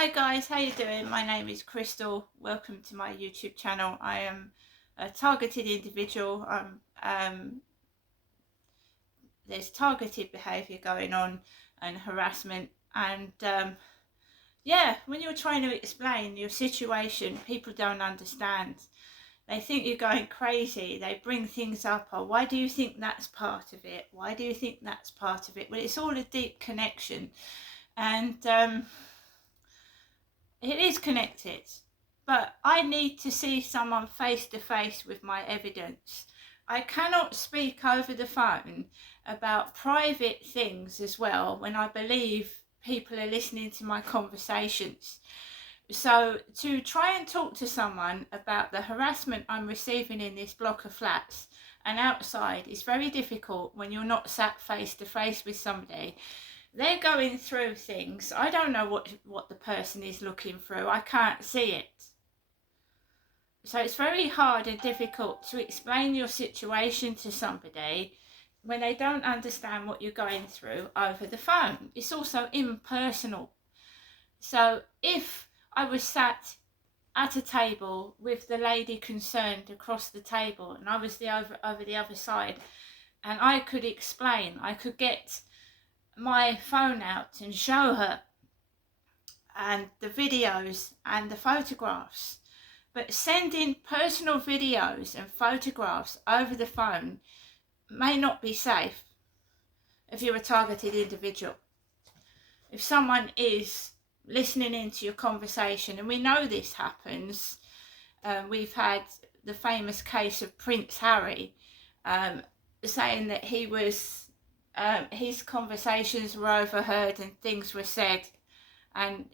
Hi guys, how you doing? My name is Crystal. Welcome to my YouTube channel. I am a targeted individual. There's targeted behaviour going on and harassment, and yeah, when you're trying to explain your situation, people don't understand. They think you're going crazy. They bring things up. Oh, why do you think that's part of it? Why do you think that's part of it? Well, it's all a deep connection, and it is connected, but I need to see someone face to face with my evidence. I cannot speak over the phone about private things as well when I believe people are listening to my conversations. So to try and talk to someone about the harassment I'm receiving in this block of flats and outside is very difficult when you're not sat face to face with somebody. They're going through things. I don't know what the person is looking through. I can't see it. So it's very hard and difficult to explain your situation to somebody when they don't understand what you're going through over the phone. It's also impersonal. So if I was sat at a table with the lady concerned across the table and I was over the other side, and I could explain, I could get my phone out and show her and the videos and the photographs, but sending personal videos and photographs over the phone may not be safe if you're a targeted individual. If someone is listening into your conversation, and we know this happens, we've had the famous case of Prince Harry saying that he was his conversations were overheard and things were said, and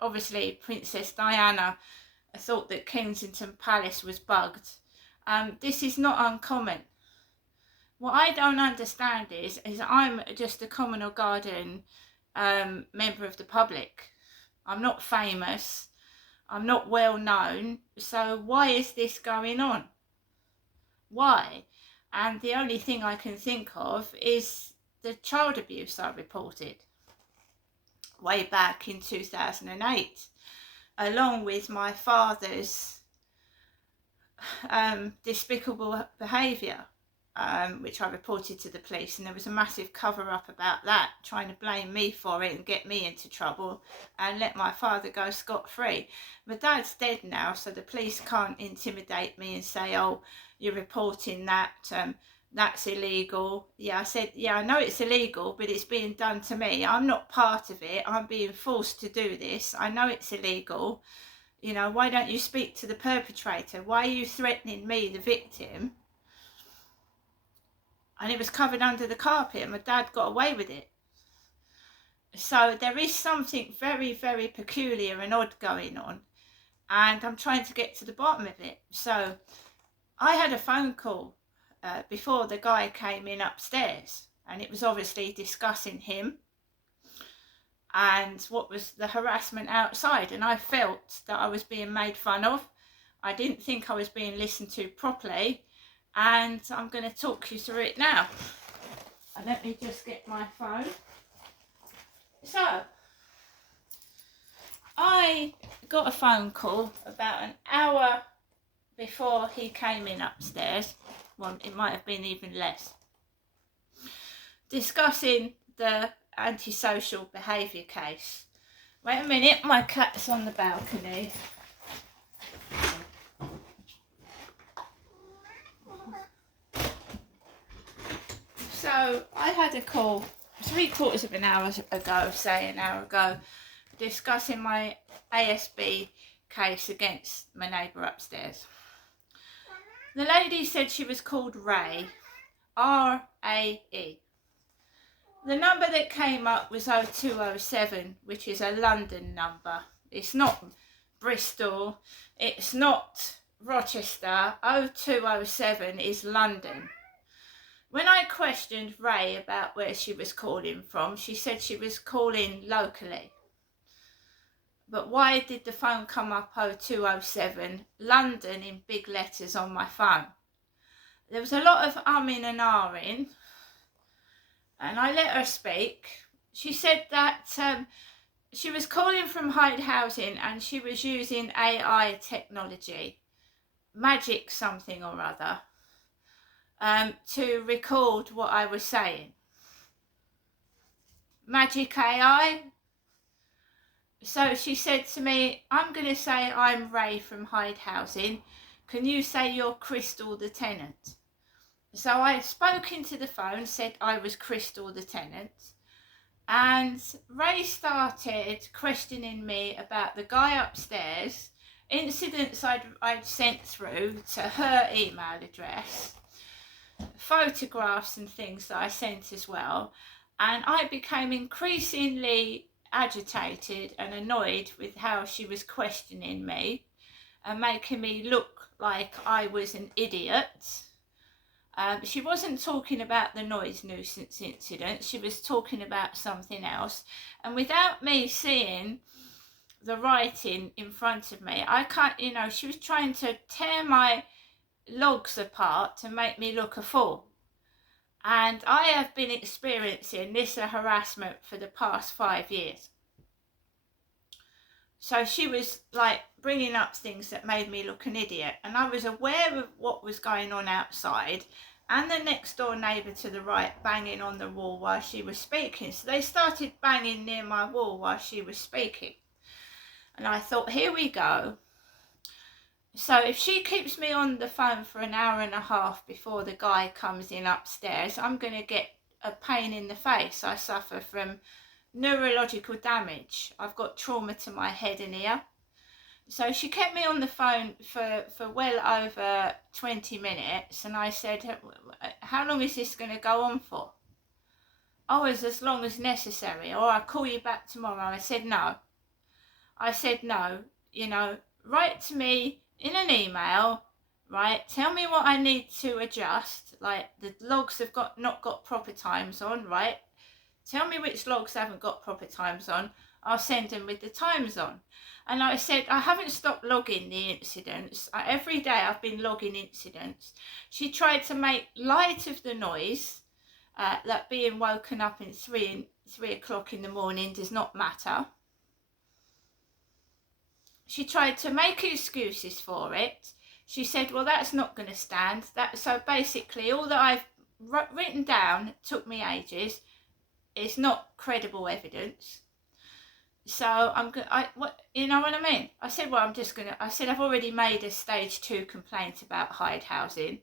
obviously Princess Diana thought that Kensington Palace was bugged. This is not uncommon. What I don't understand is I'm just a common or garden member of the public. I'm not famous, I'm not well known, so why is this going on? Why? And the only thing I can think of is the child abuse I reported way back in 2008, along with my father's despicable behaviour, which I reported to the police, and there was a massive cover-up about that, trying to blame me for it and get me into trouble and let my father go scot-free. My dad's dead now, so the police can't intimidate me and say, oh, you're reporting that, that's illegal. Yeah, I said, yeah, I know it's illegal, but it's being done to me. I'm not part of it. I'm being forced to do this. I know it's illegal. You know, why don't you speak to the perpetrator? Why are you threatening me, the victim? And it was covered under the carpet, and my dad got away with it. So there is something very, very peculiar and odd going on, and I'm trying to get to the bottom of it. So I had a phone call before the guy came in upstairs, and it was obviously discussing him and what was the harassment outside, and I felt that I was being made fun of. I didn't think I was being listened to properly, and I'm going to talk you through it now. And let me just get my phone. So I got a phone call about an hour before he came in upstairs. Well, it might have been even less, discussing the antisocial behaviour case. Wait a minute, my cat's on the balcony. So I had a call 3/4 of an hour ago, say an hour ago, discussing my ASB case against my neighbour upstairs. The lady said she was called Ray, R-A-E. The number that came up was 0207, which is a London number. It's not Bristol, it's not Rochester. 0207 is London. When I questioned Ray about where she was calling from, she said she was calling locally. But why did the phone come up 0207, London, in big letters on my phone? There was a lot of umming and ahhing, and I let her speak. She said that she was calling from Hyde Housing and she was using AI technology, magic something or other, to record what I was saying. Magic AI. So she said to me, I'm going to say I'm Ray from Hyde Housing. Can you say you're Crystal the tenant? So I spoke into the phone, said I was Crystal the tenant. And Ray started questioning me about the guy upstairs, incidents I'd sent through to her email address, photographs and things that I sent as well. And I became increasingly agitated and annoyed with how she was questioning me and making me look like I was an idiot. She wasn't talking about the noise nuisance incident, she was talking about something else. And without me seeing the writing in front of me, I can't, she was trying to tear my logs apart to make me look a fool. And I have been experiencing this harassment for the past 5 years. So she was like bringing up things that made me look an idiot. And I was aware of what was going on outside and the next door neighbour to the right banging on the wall while she was speaking. So they started banging near my wall while she was speaking. And I thought, here we go. So if she keeps me on the phone for an hour and a half before the guy comes in upstairs, I'm going to get a pain in the face. I suffer from neurological damage. I've got trauma to my head and ear. So she kept me on the phone for well over 20 minutes. And I said, how long is this going to go on for? Oh, it's as long as necessary. Or I'll call you back tomorrow. I said, no. Write to me in an email, right? Tell me what I need to adjust. Like the logs have not got proper times on, right? Tell me which logs haven't got proper times on. I'll send them with the times on. And I said, I haven't stopped logging the incidents. Every day I've been logging incidents. She tried to make light of the noise, that being woken up in 3 o'clock in the morning does not matter. She tried to make excuses for it. She said, well, that's not going to stand. So basically all that I've written down took me ages. It's not credible evidence. So you know what I mean? I said, well, I've already made a stage 2 complaint about Hyde Housing.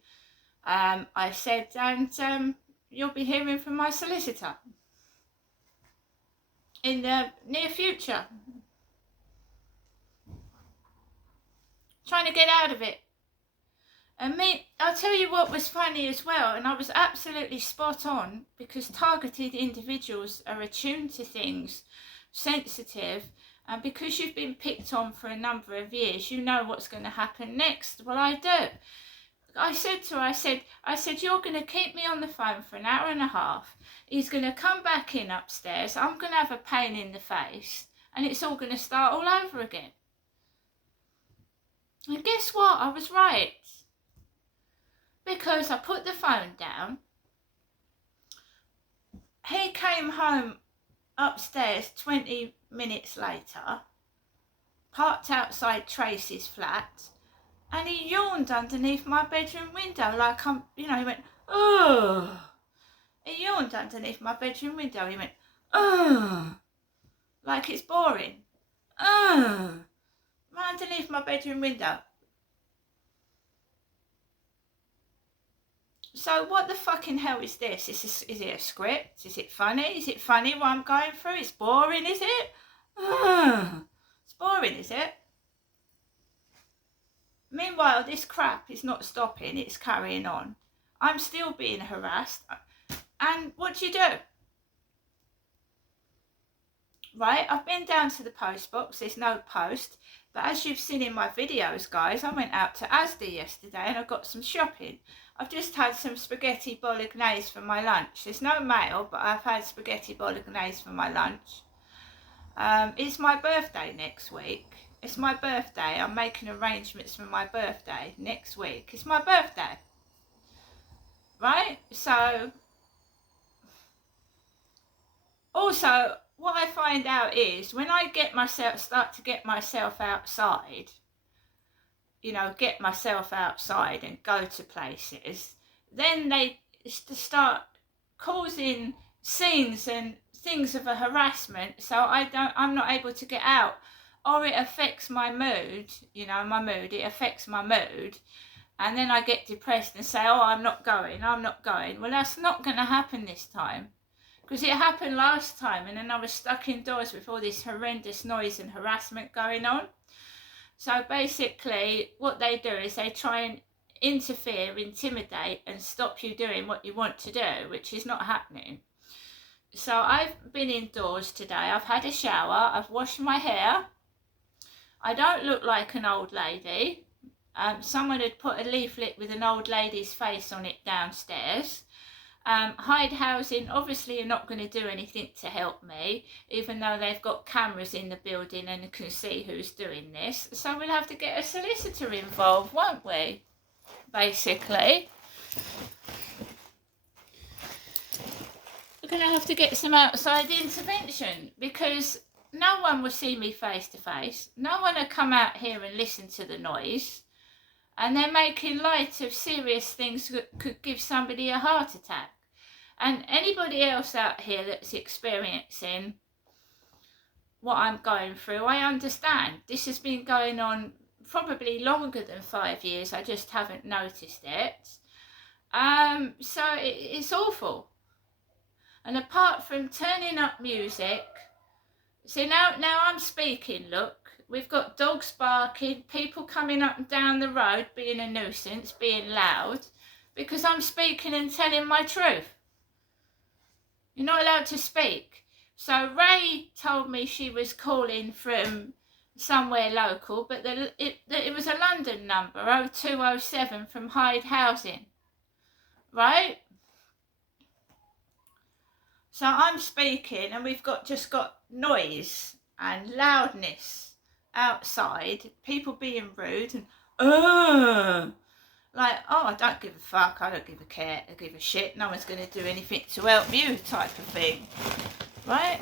I said, and you'll be hearing from my solicitor in the near future. Trying to get out of it. And I'll tell you what was funny as well, and I was absolutely spot on, because targeted individuals are attuned to things, sensitive, and because you've been picked on for a number of years, you know what's going to happen next. Well, I do. I said to her, I said, you're going to keep me on the phone for an hour and a half. He's going to come back in upstairs. I'm going to have a pain in the face, and it's all going to start all over again. And guess what? I was right. Because I put the phone down. He came home upstairs 20 minutes later, parked outside Tracy's flat, and he yawned underneath my bedroom window like he went, ugh. He yawned underneath my bedroom window. He went, ugh. Like it's boring. Ugh. Right underneath my bedroom window. So what the fucking hell is this? Is it a script? Is it funny? Is it funny what I'm going through? It's boring, is it? It's boring, is it? Meanwhile, this crap is not stopping. It's carrying on. I'm still being harassed. And what do? Right, I've been down to the post box. There's no post. But as you've seen in my videos, guys, I went out to Asda yesterday and I got some shopping. I've just had some spaghetti bolognese for my lunch. There's no mail, but I've had spaghetti bolognese for my lunch. It's my birthday next week. It's my birthday. I'm making arrangements for my birthday next week. It's my birthday. Right? So, also, what I find out is when I start to get myself outside, get myself outside and go to places, then they start causing scenes and things of a harassment, so I'm not able to get out, or it affects my mood, it affects my mood, and then I get depressed and say, oh, I'm not going. Well, that's not going to happen this time, because it happened last time, and then I was stuck indoors with all this horrendous noise and harassment going on. So basically what they do is they try and interfere, intimidate, and stop you doing what you want to do, which is not happening. So I've been indoors today, I've had a shower, I've washed my hair, I don't look like an old lady. Someone had put a leaflet with an old lady's face on it downstairs. Hyde Housing obviously are not going to do anything to help me, even though they've got cameras in the building and can see who's doing this. So we'll have to get a solicitor involved, won't we? Basically. We're going to have to get some outside intervention, because no one will see me face to face. No one will come out here and listen to the noise. And they're making light of serious things that could give somebody a heart attack. And anybody else out here that's experiencing what I'm going through, I understand. This has been going on probably longer than 5 years. I just haven't noticed it. So it's awful. And apart from turning up music, see now I'm speaking, look. We've got dogs barking, people coming up and down the road being a nuisance, being loud, because I'm speaking and telling my truth. You're not allowed to speak. So Ray told me she was calling from somewhere local, but it was a London number, 0207 from Hyde Housing, right? So I'm speaking and we've just got noise and loudness outside, people being rude and like, oh, I don't give a fuck, I don't give a care, I give a shit, no one's going to do anything to help you type of thing, right?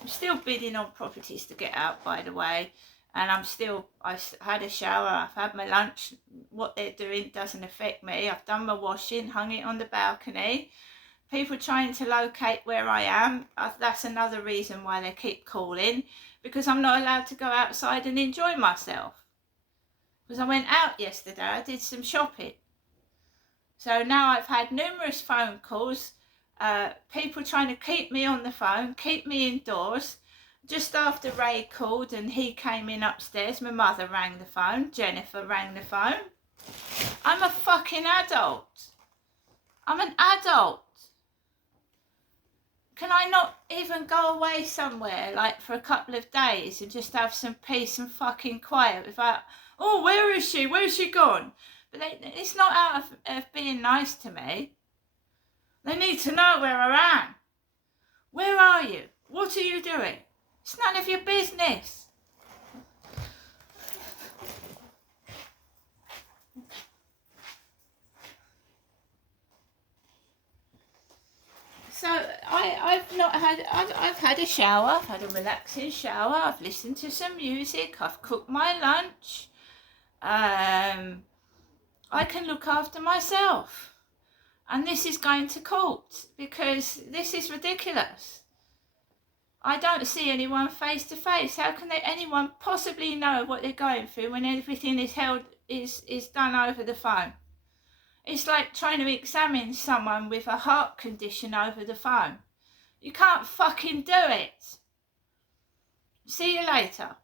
I'm still bidding on properties to get out, by the way, and I had a shower, I've had my lunch, what they're doing doesn't affect me, I've done my washing, hung it on the balcony. People trying to locate where I am, that's another reason why they keep calling, because I'm not allowed to go outside and enjoy myself. Because I went out yesterday, I did some shopping. So now I've had numerous phone calls, people trying to keep me on the phone, keep me indoors. Just after Ray called and he came in upstairs, my mother rang the phone, Jennifer rang the phone. I'm a fucking adult. I'm an adult. Can I not even go away somewhere, like for a couple of days, and just have some peace and fucking quiet without, oh, where is she? Where's she gone? But it's not out of being nice to me. They need to know where I am. Where are you? What are you doing? It's none of your business. So I've had a shower, I've had a relaxing shower, I've listened to some music, I've cooked my lunch. I can look after myself. And this is going to court because this is ridiculous. I don't see anyone face to face. How can anyone possibly know what they're going through when everything is done over the phone? It's like trying to examine someone with a heart condition over the phone. You can't fucking do it. See you later.